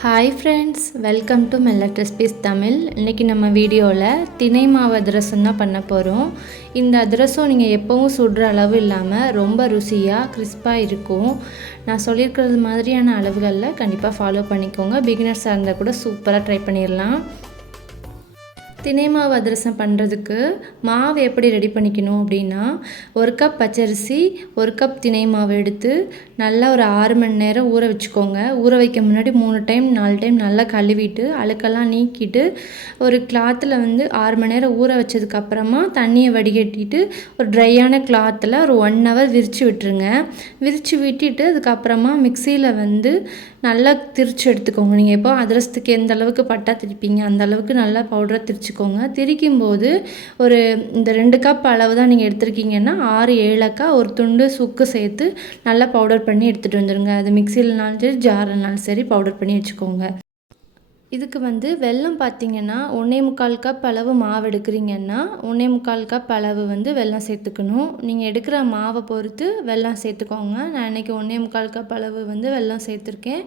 Hi friends welcome to millet recipes Tamil இன்றைக்கி நம்ம வீடியோவில் திணை மாவு அதிரசம் தான் பண்ண போகிறோம் இந்த அதிரசம் நீங்கள் எப்போவும் சுடுற அளவு இல்லாமல் ரொம்ப ருசியாக கிறிஸ்பாக இருக்கும். நான் சொல்லியிருக்கிறது மாதிரியான அளவுகளில் கண்டிப்பாக ஃபாலோ பண்ணிக்கோங்க. பிகினர்ஸாக இருந்தால் கூட சூப்பராக ட்ரை பண்ணிடலாம் தினை மாவு அதிரசம் பண்ணுறதுக்கு மாவு எப்படி ரெடி பண்ணிக்கணும் அப்படின்னா ஒரு கப் பச்சரிசி ஒரு கப் தினை மாவு எடுத்து நல்லா ஒரு ஆறு மணி நேரம் ஊற வச்சுக்கோங்க. ஊற வைக்க முன்னாடி மூணு டைம் நாலு டைம் நல்லா கழுவிட்டு அழுக்கெல்லாம் நீக்கிட்டு ஒரு கிளாத்தில் வந்து ஆறு மணி நேரம் ஊற வச்சதுக்கப்புறமா தண்ணியை வடிகட்டிட்டு ஒரு ட்ரையான கிளாத்தில் ஒரு ஒன் ஹவர் விரித்து விட்டுருங்க. விரித்து விட்டுட்டு அதுக்கப்புறமா மிக்சியில் வந்து நல்லா திரிச்சு எடுத்துக்கோங்க. நீங்கள் இப்போ அதிரசத்துக்கு எந்த அளவுக்கு பட்டா திரிப்பீங்க அந்த அளவுக்கு நல்லா பவுடரை திரிச்சுக்கோங்க. திரிக்கும் போது ஒரு இந்த ரெண்டு கப் அளவு தான் நீங்கள் எடுத்திருக்கீங்கன்னா ஆறு ஏலக்காய் ஒரு துண்டு சுக்கு சேர்த்து நல்லா பவுடர் பண்ணி எடுத்துகிட்டு வந்துடுங்க அது மிக்சியிலனாலும் சரி ஜார்னாலும் சரி பவுடர் பண்ணி வச்சுக்கோங்க. இதுக்கு வந்து வெல்லம் பார்த்தீங்கன்னா ஒன்றே முக்கால் கப் அளவு மாவு எடுக்கிறீங்கன்னா ஒன்றே முக்கால் கப் அளவு வந்து வெல்லம் சேர்த்துக்கணும். நீங்கள் எடுக்கிற மாவை பொறுத்து வெல்லம் சேர்த்துக்கோங்க. நான் இன்றைக்கி ஒன்றே முக்கால் கப் அளவு வந்து வெல்லம் சேர்த்துருக்கேன்.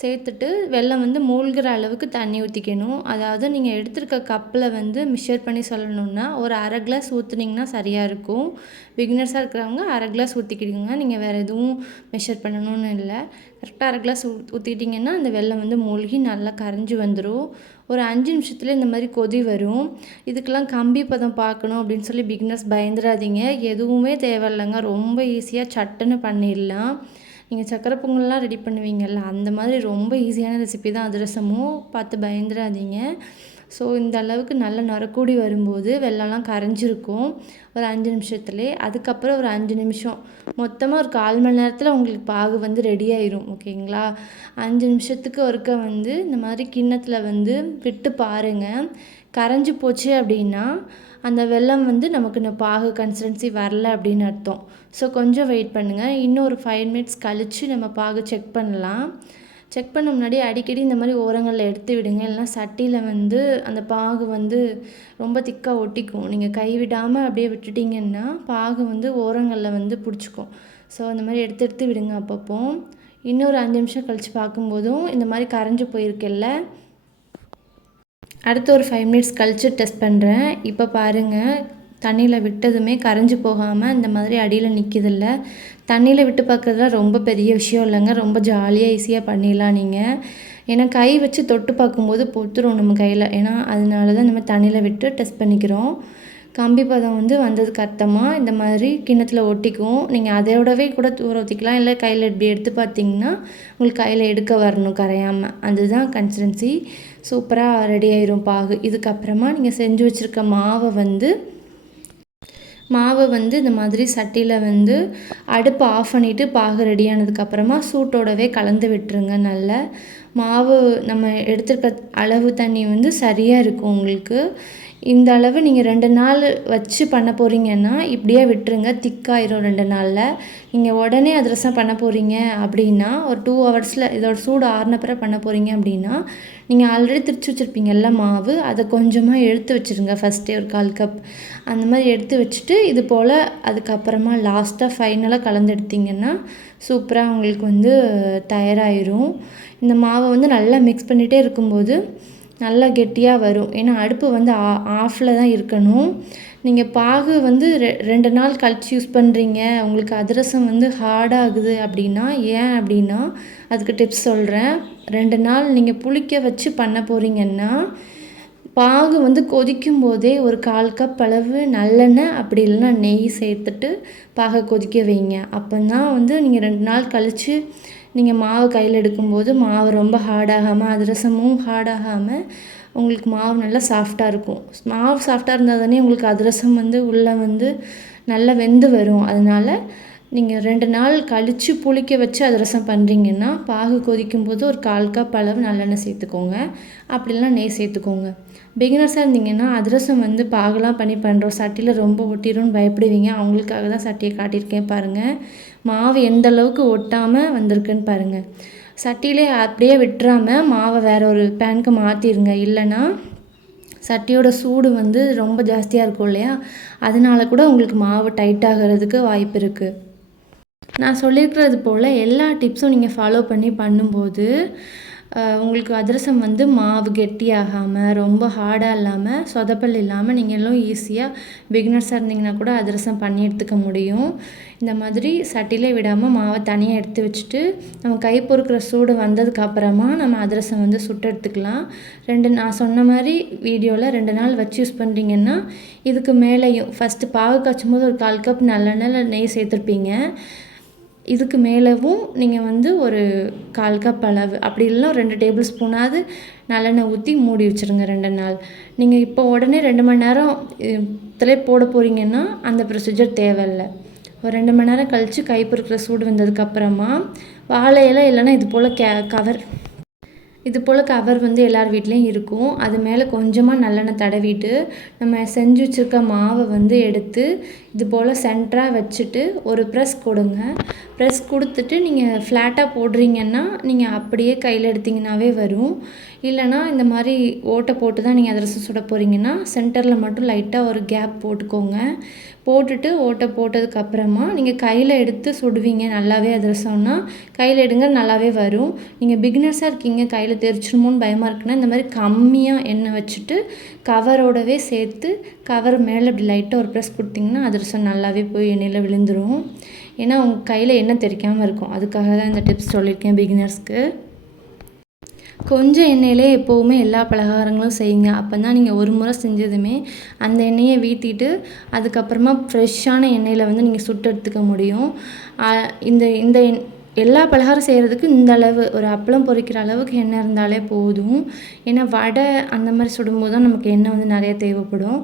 சேர்த்துட்டு வெள்ளம் வந்து மூழ்கிற அளவுக்கு தண்ணி ஊற்றிக்கணும் அதாவது நீங்கள் எடுத்துருக்க கப்பில் வந்து மிஷர் பண்ணி சொல்லணுன்னா ஒரு அரை கிளாஸ் ஊற்றுனீங்கன்னா சரியாக இருக்கும். பிகினர்ஸாக இருக்கிறவங்க அரை கிளாஸ் ஊற்றிக்கிட்டீங்க நீங்கள் வேறு எதுவும் மெஷர் பண்ணணும்னு இல்லை. கரெக்டாக அரை கிளாஸ் ஊத் ஊற்றிட்டிங்கன்னா அந்த வெள்ளம் வந்து மூழ்கி நல்லா கரைஞ்சி வந்துடும் ஒரு அஞ்சு நிமிஷத்தில் இந்த மாதிரி கொதி வரும். இதுக்கெல்லாம் கம்பி பதம் பார்க்கணும் அப்படின்னு சொல்லி பிகினர்ஸ் பயந்துடாதீங்க எதுவுமே தேவையில்லைங்க. ரொம்ப ஈஸியாக சட்டுன்னு பண்ணிடலாம். நீங்கள் சக்கரை பொங்கல்லாம் ரெடி பண்ணுவீங்கள்ல அந்த மாதிரி ரொம்ப ஈஸியான ரெசிபி தான். அதிரசமும் பார்த்து பயந்துடாதீங்க. ஸோ இந்த அளவுக்கு நல்ல நரக்கூடி வரும்போது வெள்ளம்லாம் கரைஞ்சிருக்கும். ஒரு அஞ்சு நிமிஷத்துலேயே அதுக்கப்புறம் ஒரு அஞ்சு நிமிஷம். மொத்தமாக ஒரு கால் மணி நேரத்தில் உங்களுக்கு பாகு வந்து ரெடி ஆயிரும். ஓகேங்களா? அஞ்சு நிமிஷத்துக்கு ஒருக்க வந்து இந்த மாதிரி கிண்ணத்தில் வந்து விட்டு பாருங்கள் கரைஞ்சி போச்சு அப்படின்னா அந்த வெள்ளம் வந்து நமக்கு இந்த பாகு கன்சிஸ்டன்சி வரல அப்படின்னு அர்த்தம். ஸோ கொஞ்சம் வெயிட் பண்ணுங்கள் இன்னும் ஒரு ஃபைவ் மினிட்ஸ் கழித்து நம்ம பாகு செக் பண்ணலாம். செக் பண்ண முன்னாடி அடிக்கடி இந்த மாதிரி ஓரங்களில் எடுத்து விடுங்க. இல்லைனா சட்டியில் வந்து அந்த பாகு வந்து ரொம்ப திக்காக ஒட்டிக்கும். நீங்கள் கை விடாமல் அப்படியே விட்டுட்டிங்கன்னா பாகு வந்து ஓரங்களில் வந்து பிடிச்சிக்கும். ஸோ அந்த மாதிரி எடுத்து எடுத்து விடுங்க அப்பப்போ. இன்னொரு அஞ்சு நிமிஷம் கழித்து பார்க்கும்போதும் இந்த மாதிரி கரைஞ்சி போயிருக்கில்ல. அடுத்து ஒரு ஃபைவ் மினிட்ஸ் கழித்து டெஸ்ட் பண்ணுறேன் இப்போ பாருங்கள் தண்ணியில் விட்டதுமே கரைஞ்சி போகாமல் இந்த மாதிரி அடியில் நிற்கிதில்ல தண்ணியில் விட்டு பார்க்குறதுலாம் ரொம்ப பெரிய விஷயம் இல்லைங்க. ரொம்ப ஜாலியாக ஈஸியாக பண்ணிடலாம் நீங்கள் ஏன்னா கை வச்சு தொட்டு பார்க்கும்போது பொத்துரும் நம்ம கையில். ஏன்னா அதனால தான் நம்ம தண்ணியில் விட்டு டெஸ்ட் பண்ணிக்கிறோம். கம்பி பதம் வந்து வந்ததுக்கு அர்த்தமாக இந்த மாதிரி கிண்ணத்தில் ஒட்டிக்கும். நீங்கள் அதோடவே கூட தூர ஊற்றிக்கலாம் இல்லை கையில் இப்படி எடுத்து பார்த்தீங்கன்னா உங்களுக்கு கையில் எடுக்க வரணும் கரையாமல் அதுதான் கன்சிஸ்டன்சி சூப்பராக ரெடி ஆயிரும் பாகு. இதுக்கப்புறமா நீங்கள் செஞ்சு வச்சுருக்க மாவை வந்து மாவை வந்து இந்த மாதிரி சட்டியில் வந்து அடுப்பை ஆஃப் பண்ணிவிட்டு பாகு ரெடியானதுக்கப்புறமா சூட்டோடவே கலந்து விட்டுருங்க நல்லா. மாவு நம்ம எடுத்துருக்க அளவு தண்ணி வந்து சரியாக இருக்கும் உங்களுக்கு. இந்த அளவு நீங்கள் ரெண்டு நாள் வச்சு பண்ண போகிறீங்கன்னா இப்படியே விட்டுருங்க. திக்காயிரும் ரெண்டு நாளில். நீங்கள் உடனே அதிரசம் பண்ண போகிறீங்க அப்படின்னா ஒரு டூ ஹவர்ஸில் இதோட சூடு ஆறின பண்ண போகிறீங்க அப்படின்னா நீங்கள் ஆல்ரெடி திரிச்சு வச்சுருப்பீங்கல்ல மாவு. அதை கொஞ்சமாக எடுத்து வச்சுருங்க. ஃபஸ்ட்டே ஒரு கால் கப் அந்த மாதிரி எடுத்து வச்சுட்டு இது போல் அதுக்கப்புறமா லாஸ்ட்டாக ஃபைனலாக கலந்து எடுத்திங்கன்னா சூப்பராக உங்களுக்கு வந்து தயாராகிரும் இந்த மாவை வந்து நல்லா மிக்ஸ் பண்ணிகிட்டே இருக்கும்போது நல்லா கெட்டியாக வரும். ஏன்னா அடுப்பு வந்து ஆ ஆஃபில் தான் இருக்கணும். நீங்கள் பாகு வந்து ரெ ரெண்டு நாள் கழித்து யூஸ் பண்ணுறீங்க உங்களுக்கு அதிரசம் வந்து ஹார்டாகுது அப்படின்னா ஏன் அப்படின்னா அதுக்கு டிப்ஸ் சொல்கிறேன் ரெண்டு நாள் நீங்கள் புளிக்க வச்சு பண்ண போகிறீங்கன்னா பாகு வந்து கொதிக்கும் போதே ஒரு கால் கப் அளவு நல்லெண்ணெய் அப்படி இல்லைன்னா நெய் சேர்த்துட்டு பாகை கொதிக்க வைங்க. அப்போ தான் வந்து நீங்கள் ரெண்டு நாள் கழித்து நீங்கள் மாவு கையில் எடுக்கும்போது மாவு ரொம்ப ஹார்டாகாமல் அதிரசமும் ஹார்டாகாமல் உங்களுக்கு மாவு நல்லா சாஃப்டாக இருக்கும். மாவு சாஃப்டாக இருந்தால் தானே உங்களுக்கு அதிரசம் வந்து உள்ளே வந்து நல்லா வெந்து வரும். அதனால் நீங்கள் ரெண்டு நாள் கழித்து புளிக்க வச்சு அதிரசம் பண்ணுறீங்கன்னா பாகு கொதிக்கும் போது ஒரு கால் கப் அளவு நல்லெண்ணெய் சேர்த்துக்கோங்க. அப்படிலாம் நெய் சேர்த்துக்கோங்க. பிகினர்ஸாக இருந்தீங்கன்னா அதிரசம் வந்து பாகுலாம் பண்ணி பண்ணுறோம் சட்டியில் ரொம்ப ஒட்டிடும்னு பயப்படுவீங்க. அவங்களுக்காக தான் சட்டியை காட்டியிருக்கேன் பாருங்கள் மாவு எந்த அளவுக்கு ஒட்டாமல் வந்திருக்குன்னு பாருங்கள் சட்டியிலே அப்படியே விட்டுறாமல் மாவை வேற ஒரு பேனுக்கு மாற்றிடுங்க இல்லைன்னா சட்டியோட சூடு வந்து ரொம்ப ஜாஸ்தியாக இருக்கும் இல்லையா? அதனால கூட உங்களுக்கு மாவு டைட் ஆகிறதுக்கு வாய்ப்பு இருக்குது நான் சொல்லியிருக்கிறது போல் எல்லா டிப்ஸும் நீங்கள் ஃபாலோ பண்ணி பண்ணும்போது உங்களுக்கு அதிரசம் வந்து மாவு கெட்டியாகாமல் ரொம்ப ஹார்டாக இல்லாமல் சொதப்பல் இல்லாமல் நீங்களும் ஈஸியாக பிகினர்ஸாக இருந்தீங்கன்னா கூட அதிரசம் பண்ணி எடுத்துக்க முடியும். இந்த மாதிரி சட்டியில் விடாமல் மாவை தனியாக எடுத்து வச்சுட்டு நம்ம கை பொறுக்கிற சூடு வந்ததுக்கு அப்புறமா நம்ம அதிரசம் வந்து சுட்டு எடுத்துக்கலாம். ரெண்டு நான் சொன்ன மாதிரி வீடியோவில் ரெண்டு நாள் வச்சு யூஸ் பண்ணுறீங்கன்னா இதுக்கு மேலேயும் ஃபஸ்ட்டு பாகு காய்ச்சும் போது ஒரு கால் கப் நல்லெண்ணெய் நெய் சேர்த்துருப்பீங்க. இதுக்கு மேலவும் நீங்கள் வந்து ஒரு கால் கப் அளவு அப்படி இல்லைன்னா ரெண்டு டேபிள் ஸ்பூனாவது நல்லெண்ணெய் ஊற்றி மூடி வச்சுருங்க ரெண்டு நாள். நீங்கள் இப்போ உடனே ரெண்டு மணி நேரம் இதில் போட போகிறீங்கன்னா அந்த ப்ரொசீஜர் தேவையில்லை. ஒரு ரெண்டு மணி நேரம் கழித்து கைப்பு இருக்கிற சூடு வந்ததுக்கப்புறமா வாழை இலை இல்லைன்னா இது போல் கே கவர் இது போல் கவர் வந்து எல்லார் வீட்லேயும் இருக்கும். அது மேலே கொஞ்சமாக நல்லெண்ணெய் தடவிட்டு நம்ம செஞ்சு வச்சுருக்க மாவை வந்து எடுத்து இது போல் சென்டராக வச்சுட்டு ஒரு ப்ரெஸ் கொடுங்க. ப்ரெஸ் கொடுத்துட்டு நீங்கள் ஃப்ளாட்டாக போடுறீங்கன்னா நீங்கள் அப்படியே கையில் எடுத்திங்கனாவே வரும். இல்லைனா இந்த மாதிரி ஓட்டை போட்டு தான் நீங்கள் அதிரசம் சுட போகிறீங்கன்னா சென்டரில் மட்டும் லைட்டாக ஒரு கேப் போட்டுக்கோங்க. போட்டுட்டு ஓட்டை போட்டதுக்கப்புறமா நீங்கள் கையில் எடுத்து சுடுவீங்க. நல்லாவே அதிரசம்னா கையில் எடுங்க நல்லாவே வரும். நீங்கள் பிகினர்ஸாக இருக்கீங்க கையில் தெரிச்சிடுமோன்னு பயமாக இருக்குன்னா இந்த மாதிரி கம்மியாக எண்ணெய் வச்சுட்டு கவரோடவே சேர்த்து கவர் மேலே இப்படி லைட்டாக ஒரு ப்ரெஸ் கொடுத்தீங்கன்னா அதிரசம் நல்லாவே போய் எண்ணெயில் விழுந்துடும் ஏன்னா உங்கள் கையில் எண்ணெய் தெரிக்காமல் இருக்கும். அதுக்காக தான் இந்த டிப்ஸ் சொல்லியிருக்கேன் பிகினர்ஸ்க்கு கொஞ்சம் எண்ணெயிலே எப்போவுமே எல்லா பலகாரங்களும் செய்யுங்க. அப்போ தான் நீங்கள் ஒரு முறை செஞ்சதுமே அந்த எண்ணெயை வீற்றிட்டு அதுக்கப்புறமா ஃப்ரெஷ்ஷான எண்ணெயில் வந்து நீங்கள் சுட்டு எடுத்துக்க முடியும். இந்த இந்த எண் எல்லா பலகாரம் செய்கிறதுக்கு இந்த அளவு ஒரு அப்பளம் பொரிக்கிற அளவுக்கு எண்ணெய் இருந்தாலே போதும். ஏன்னா வடை அந்த மாதிரி சுடும்போது தான் நமக்கு எண்ணெய் வந்து நிறைய தேவைப்படும்.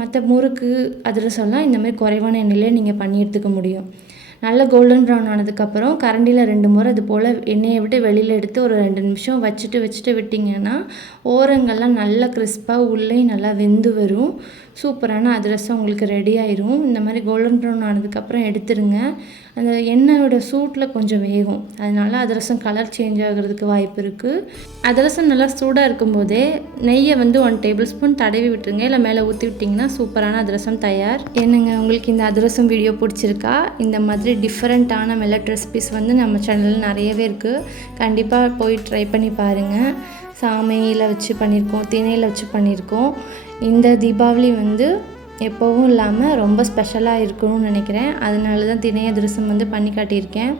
மற்ற முறுக்கு அதிரசம்லாம் இந்த மாதிரி குறைவான எண்ணெயிலே நீங்கள் பண்ணி எடுத்துக்க முடியும். நல்ல கோல்டன் ப்ரௌன் ஆனதுக்கப்புறம் கரண்டியில் ரெண்டு முறை அது போல் எண்ணெயை விட்டு வெளியில் எடுத்து ஒரு ரெண்டு நிமிஷம் வச்சுட்டு வச்சுட்டு விட்டிங்கன்னா ஓரங்கள்லாம் நல்லா கிறிஸ்பாக உள்ளே நல்லா வெந்து வரும். சூப்பரான அதிரசம் உங்களுக்கு ரெடி ஆயிரும். இந்த மாதிரி கோல்டன் ப்ரௌன் ஆனதுக்கப்புறம் எடுத்துருங்க. அந்த எண்ணெயோட சூட்டில் கொஞ்சம் வேகும். அதனால அதிரசம் கலர் சேஞ்ச் ஆகிறதுக்கு வாய்ப்பு இருக்குது அதிரசம் நல்லா சூடாக இருக்கும்போதே நெய்யை வந்து ஒன் டேபிள் ஸ்பூன் தடவி விட்டுருங்க. இல்லை மேலே ஊற்றி விட்டிங்கன்னா சூப்பரான அதிரசம் தயார். என்னங்க உங்களுக்கு இந்த அதிரசம் வீடியோ பிடிச்சிருக்கா? இந்த மாதிரி டிஃப்ரெண்ட்டான மெலட் ரெசிபிஸ் வந்து நம்ம சேனலில் நிறையவே இருக்குது கண்டிப்பாக போய் ட்ரை பண்ணி பாருங்கள் சாமையில் வச்சு பண்ணியிருக்கோம் திணையில் வச்சு பண்ணியிருக்கோம் இந்த தீபாவளி வந்து எப்போவும் இல்லாமல் ரொம்ப ஸ்பெஷலாக இருக்கணும்னு நினைக்கிறேன். அதனால தான் திணை அதிரசம் வந்து பண்ணி காட்டியிருக்கேன்.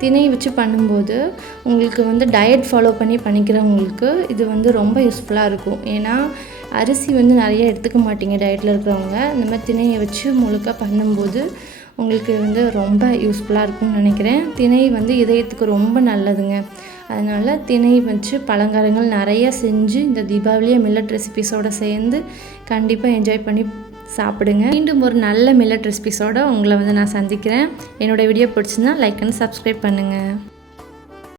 திணை வச்சு பண்ணும்போது உங்களுக்கு வந்து டயட் ஃபாலோ பண்ணி பண்ணிக்கிறவங்களுக்கு இது வந்து ரொம்ப யூஸ்ஃபுல்லாக இருக்கும். ஏன்னா அரிசி வந்து நிறைய எடுத்துக்க மாட்டீங்க டயட்டில் இருக்கிறவங்க. இந்த மாதிரி திணையை வச்சு முழுக்க பண்ணும்போது உங்களுக்கு வந்து ரொம்ப யூஸ்ஃபுல்லாக இருக்கும்னு நினைக்கிறேன். திணை வந்து இதயத்துக்கு ரொம்ப நல்லதுங்க. அதனால் திணை வச்சு பலகாரங்கள் நிறைய செஞ்சு இந்த தீபாவளியை மில்லட் ரெசிபிஸோடு சேர்ந்து கண்டிப்பாக என்ஜாய் பண்ணி சாப்பிடுங்க. மீண்டும் ஒரு நல்ல மில்லட் ரெசிபிஸோடு உங்களை வந்து நான் சந்திக்கிறேன். என்னோடய வீடியோ பிடிச்சிருந்தா லைக் அண்ட் சப்ஸ்கிரைப் பண்ணுங்கள்